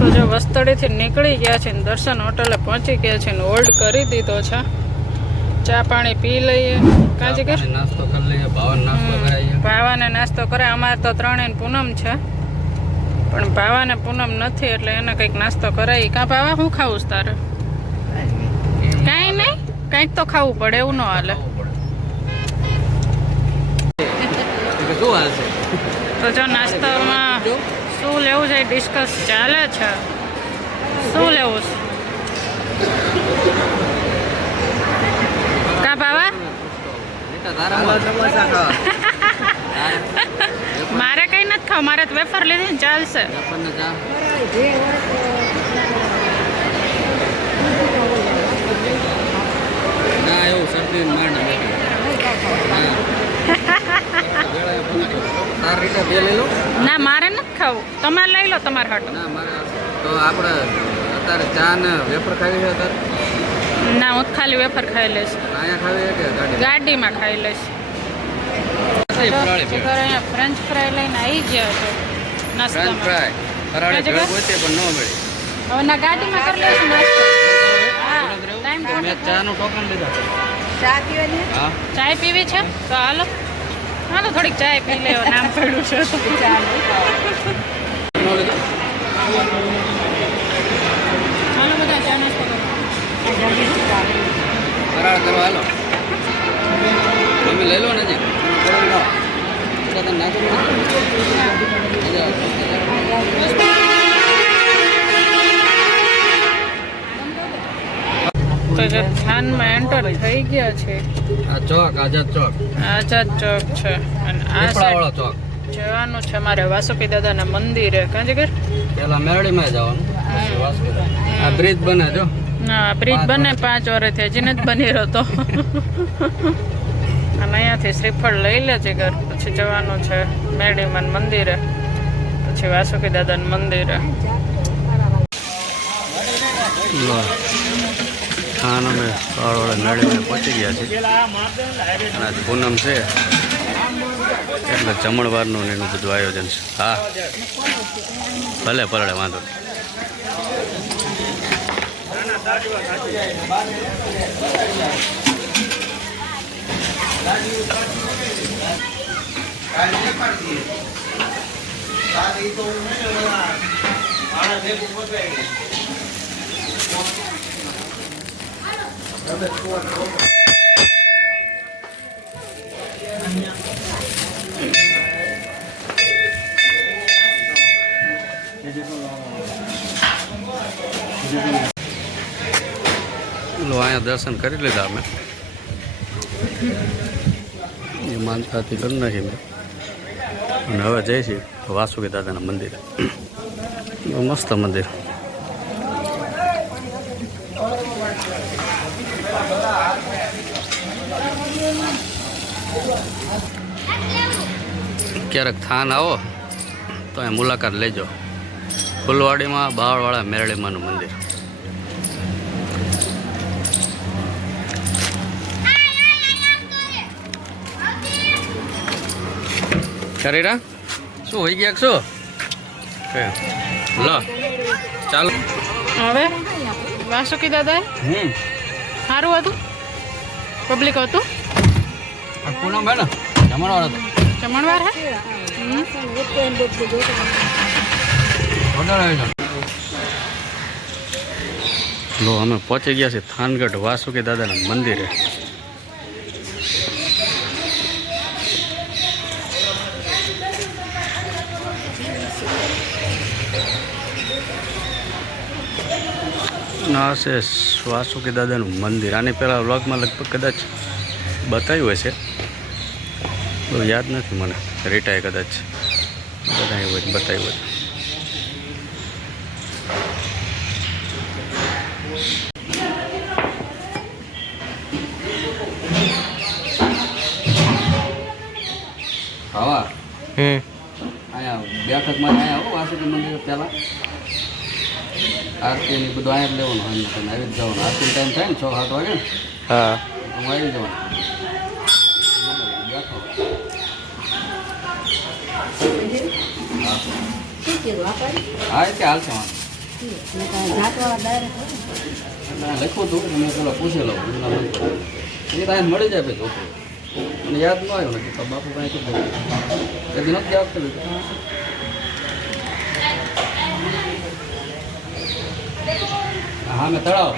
તો જો વસ્તળીથી નીકળી ગયા છે ને દર્શન હોટલે પહોંચી ગયા છે ને હોલ્ડ કરી દીધો છે. ચા પાણી પી લઈએ. કાજી કે? નાસ્તો કરી લઈએ ભાવન નાસ્તો કરાવીએ. ભાવાને નાસ્તો કરે. અમારે તો ત્રણેય પૂનમ છે. પણ ભાવાને પૂનમ નથી એટલે એને કંઈક નાસ્તો કરાવી. કાં ભાવા શું ખાવું તારે? કાંઈ નહીં. કંઈક તો ખાવું પડે એવું ન હાલે. તો જો નાસ્તામાં શું લેવું છે? ડિસ્કસ ચાલે છે. શું લેવું છે? કા ખાવા મારે કઈ નથી ખાવ. મારે તો વેફર લીધી ને ચાલશે ના એવું શરદી ને ના મારે નથી ખાવું તમારે લઈ લો તમારે હાટો. ના મારે તો આપણે અત્યારે ચા ને વેફર ખાવી છે અત્યારે? ના હું ખાલી વેફર ખાઈ લઈશ. અહીંયા ખાવી કે ગાડી ગાડીમાં ખાઈ લઈશ. ફ્રેન્ચ ફ્રાય લઈને આવી ગયા છે. નાસ્તામાં. ફ્રાય ફરાળી? ભેળ ગોતે પણ ન મળી. હવે ના ગાડીમાં કરી લઈશું નાસ્તો. હા ટાઈમ મેં ચાનું ટોકન લીધા. ચા પીવાની? હા. ચાય પીવી છે? તો હાલો. હાલો થોડીક ચાય પી લેવો નામ પડ્યું છે. તો. ચા નહીં ન લીધું હાલો બધા ચા નાસ્તો ફરાળ હાલો. તમે લઈ લો ને જી તો નાખી. જે થાનમાં એન્ટર થઈ ગયા છે. આ ચોક આઝાદ ચોક. આઝાદ ચોક છે. અને આ સાઈડ ચોક. જવાનું છે મારે વાસુકી દાદાના મંદિરે. કાંજી કર પેલા મેરડીમાં જવાનું. આ બ્રિજ બને જો. ના બ્રિજ બને પાંચ વર્ષથી. હજી નથી બની રહ્યો તો અને અહીંયાથી શ્રીફળ લઈ લે છે ઘર પછી જવાનું છે મેરડીમાન મંદિરે. પછી વાસુકી દાદાના મંદિરે. ખાન અમે પાળવાળા મેળવીને પહોંચી ગયા છીએ આજે પૂનમ છે, એટલે જમણવારનું ને એનું બધું આયોજન છે. હા. ભલે પરડે વાંધો નહીં. લો અહીંયા દર્શન કરી લીધા અમે. એ માનતાથી કરી નાખી મેં. અને હવે જઈ છીએ વાસુકી દાદાના મંદિરે. મસ્ત મંદિર. ક્યારેક થાન આવો તો એ મુલાકાત લેજો. ફુલવાડીમાં બાવળવાળા મેરળીમાનું મંદિર. શરીરા શું હોઈ ગયા છો લો ચાલો. હવે વાસુકી દાદા હમ. સારું હતું? પબ્લિક હતું? પૂનમ ભાઈ ને જમણવાર હતો. જમણવાર હે? હમ. ઓર્ડર આવી લો અમે પહોંચી ગયા છીએ થાનગઢ વાસુકી દાદાના મંદિરે. ના છે વાસુકી દાદાનું મંદિર. આની પહેલાં વ્લોગમાં લગભગ કદાચ બતાવ્યું હશે. બહુ યાદ નથી મને. રીટાય કદાચ બતાવ્યું હોય બતાવ્યું હોય. હવા હમ. અહીંયા બેઠકમાં અહીંયા હો વાસુકી મંદિર પહેલાં? આરતી ને બધું અહીંયા જ લેવાનું હોય તમે આવી જ જવાનું. આરતી ટાઈમ થાય ને છ સાત વાગે? હા. હું આવી જવાનું. બેઠો. હા એ કે હાલશે વાંધો. લખો મેં પેલા પૂછી લઉં. એ અહીંયા મળી જાય ભાઈ ધોકો મને યાદ ન આવ્યું નથી બાપુ કાંઈ કીધું. કદી નથી આપતું હા તળાવ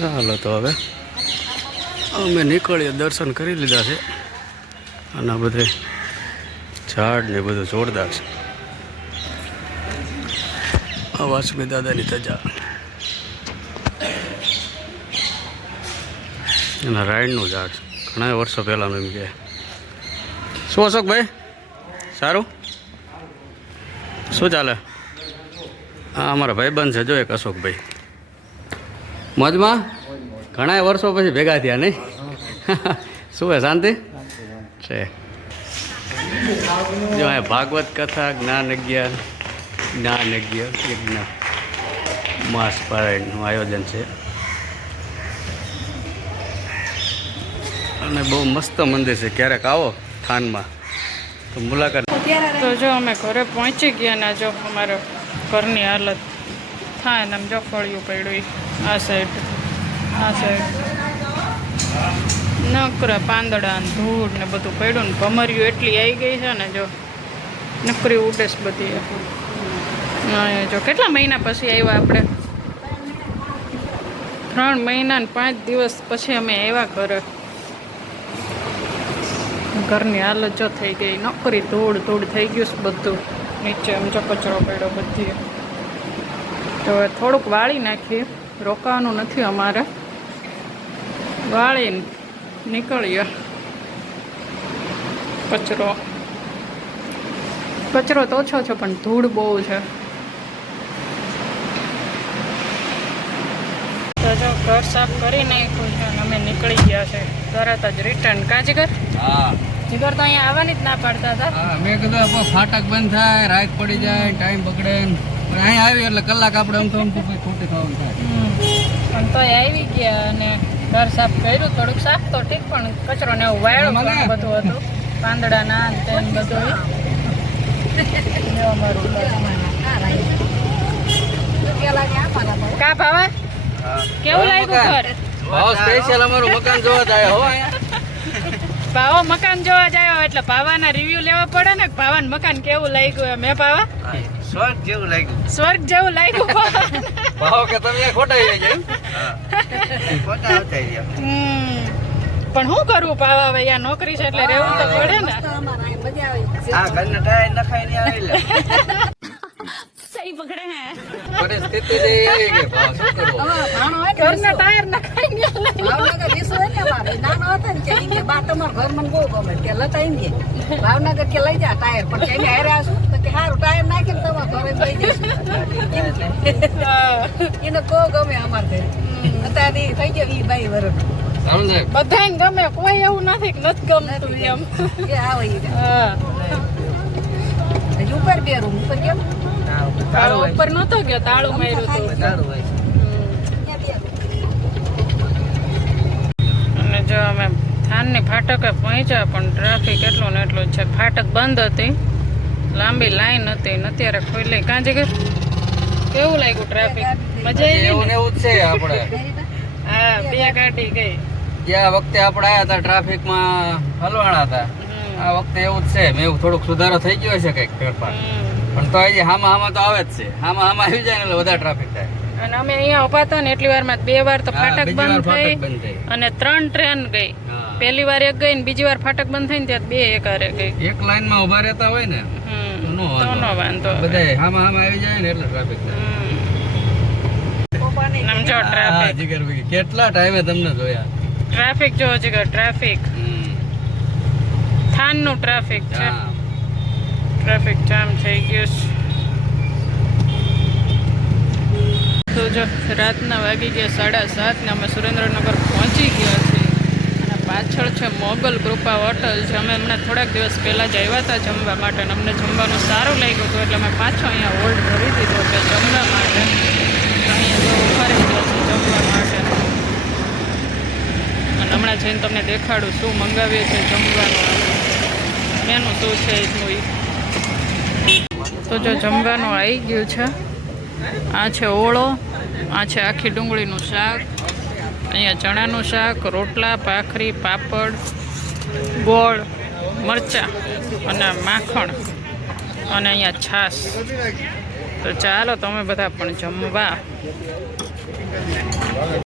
ચાલો તો હવે. અમે નીકળીએ, દર્શન કરી લીધા છે. અને બધે ઝાડ ને બધું જોરદાર છે. આ વાસુકી દાદાની તજા એના રાઈડનું ઝાડ. ઘણા વર્ષો પહેલાંનું એમ કે. શું અશોકભાઈ સારું? શું ચાલે? હા અમારા ભાઈબંધ છે જો એક અશોકભાઈ મોજમાં? ઘણા વર્ષો પછી ભેગા થયા નહીં? શું હે, શાંતિ? છે. જો અહીંયા ભાગવત કથા, જ્ઞાન અગિયાર જ્ઞાન અગિયાર યજ્ઞ માસ પારાયણનું આયોજન છે. અને બહુ મસ્ત મંદિર છે. ક્યારેક આવો થાનમાં. તો મુલાકાત તો જો અમે ઘરે પહોંચી ગયા ને જો અમારો ઘરની હાલત થાય ને આમ જો પડ્યું આ સાઈડ આ સાઈડ નકરા પાંદડા ને ધૂળ ને બધું પડ્યું ને ભમરિયું એટલી આવી ગઈ છે ને જો નકરી ઉડેસ બધી. જો કેટલા મહિના પછી આવ્યા આપણે? ત્રણ મહિના ને પાંચ દિવસ પછી અમે આવ્યા ઘરે. ઘરની હાલત જો થઈ ગઈ. નોકરી ધૂળ ધૂળ થઈ ગયું છે બધું. નીચે ઊંચો કચરો પડ્યો બધી તો થોડુંક વાળી નાખીએ. રોકાવાનું નથી અમારે. વાળીને નીકળીએ. કચરો. કચરો તો ઓછો છે, પણ ધૂળ બહુ છે. તો ઘર સાફ કરી નાખ્યું અમે નીકળી ગયા છે. તરત જ રિટર્ન કાં કર હા. જીગર તો અહીંયા આવવાની જ ના પાડતા હતા. હા મેં કીધું આપણે ફાટક બંધ થાય રાત પડી જાય ટાઈમ બગડે ને. પણ અહીં આવી એટલે કલાક આપણે આમ તો આમ તો કંઈ ખોટી ખાવાનું થાય. પણ તો આવી ગયા અને ઘર સાફ કર્યું થોડુંક સાફ તો ઠીક પણ કચરો ને મને? બધું હતું. પાંદડા ના ને તે બધું કા ભાવા? કેવું લાગ્યું ઘર? સ્પેશિયલ અમારું મકાન જોવા જાય હો અહીંયા. ભાવો મકાન જોવા જાય એટલે ભાવાના રિવ્યુ લેવા પડે ને કે ભાવાનું મકાન કેવું લાગ્યું મેં હે ભાવા? સ્વર્ગ જેવું લાગ્યું. સ્વર્ગ જેવું લાગ્યું ભાવ કે તમે ખોટા આવી ગયા. હમ. પણ શું કરવું પાવા હવે આ નોકરી છે એટલે રહેવું તો પડે ને. પરિસ્થિતિ જે એવી કે ભાવ શું કરવું? ઘરના ટાયર નખાઈ ગયા ભાવનગર વિશ્વ ને મારે? નાનો હતો ને કે કે બા તમારું ઘર મને બહુ ગમે. કે લતા એમ કે ભાવનગર કે લઈ જા ટાયર. પણ કે તો ટાયર નાખીને તમારા ઘરે લઈ જઈશું. એને બહુ ગમે અમાર ઘરે. અત્યારે થઈ ગયો ઈ બાઈ વરસ. બધાને ગમે કોઈ એવું નથી કે નથી ગમતું એમ. આવે હા. ઉપર બે રૂમ ઉપર કેમ? તાળો ઉપર નતો ગયો તાળું માર્યું અને જો અમે થાનની ફાટકે પહોંચ્યા પણ ટ્રાફિક એટલો ને એટલો છે. ફાટક બંધ હતી. લાંબી લાઈન હતી ને અત્યારે ખોલી કાં જગ્યા કેવું લાગ્યું ટ્રાફિક? મજા આવી એવું ને એવું છે આપણે. હા બે ગાડી ગઈ. ગયા વખતે આપણે આયા હતા ટ્રાફિકમાં હલવાણા હતા. આ વખતે એવું જ છે. મેં એવું થોડોક સુધારો થઈ ગયો છે કંઈક ફેરફાર. પણ તો હજી હામાં હામાં તો આવે જ છે. હામાં હામાં આવી જાય ને એટલે વધારે ટ્રાફિક થાય. અને અમે અહીંયા ઊભા હતા ને એટલી વારમાં બે વાર તો ફાટક બંધ થઈ અને ત્રણ ટ્રેન ગઈ. પહેલી વાર એક ગઈ ને બીજી વાર ફાટક બંધ થઈ ને ત્યાં બે એકારે ગઈ. એક લાઈનમાં ઊભા રહેતા હોય ને. નો વાંધો. બધા હામાં હામાં આવી જાય ને એટલે ટ્રાફિક થાય. હમ. સમજો હા, ટ્રાફિક જીગરભાઈ કેટલા ટાઈમે તમને જોયા? ટ્રાફિક જો છે ટ્રાફિક થાનનું ટ્રાફિક છે. ટ્રાફિક જામ થઈ ગયો છે. તો જો રાતના વાગી ગયા સાડા સાતને અમે સુરેન્દ્રનગર પહોંચી ગયા છીએ. અને પાછળ છે મોગલ કૃપા હોટલ છે અમે હમણાં થોડાક દિવસ પહેલાં જ આવ્યા હતા જમવા માટે અને અમને જમવાનું સારું લાગ્યું હતું એટલે અમે પાછો અહીંયા હોલ્ડ ભરી દીધો છે જમવા માટે. અહીંયા તો ઊભા રહી છે જમવા માટે. હમણાં જઈને તમને દેખાડું શું મંગાવીએ છીએ જમવાનું. મેનું શું છે એનું તો જો જમવાનું આવી ગયું છે. આ છે ઓળો, આ છે આખી ડુંગળીનું શાક, અહીંયા ચણાનું શાક, રોટલા, ભાખરી, પાપડ, ગોળ, મરચાં અને માખણ અને અહીંયા છાશ. તો ચાલો તમે બધા પણ જમવા.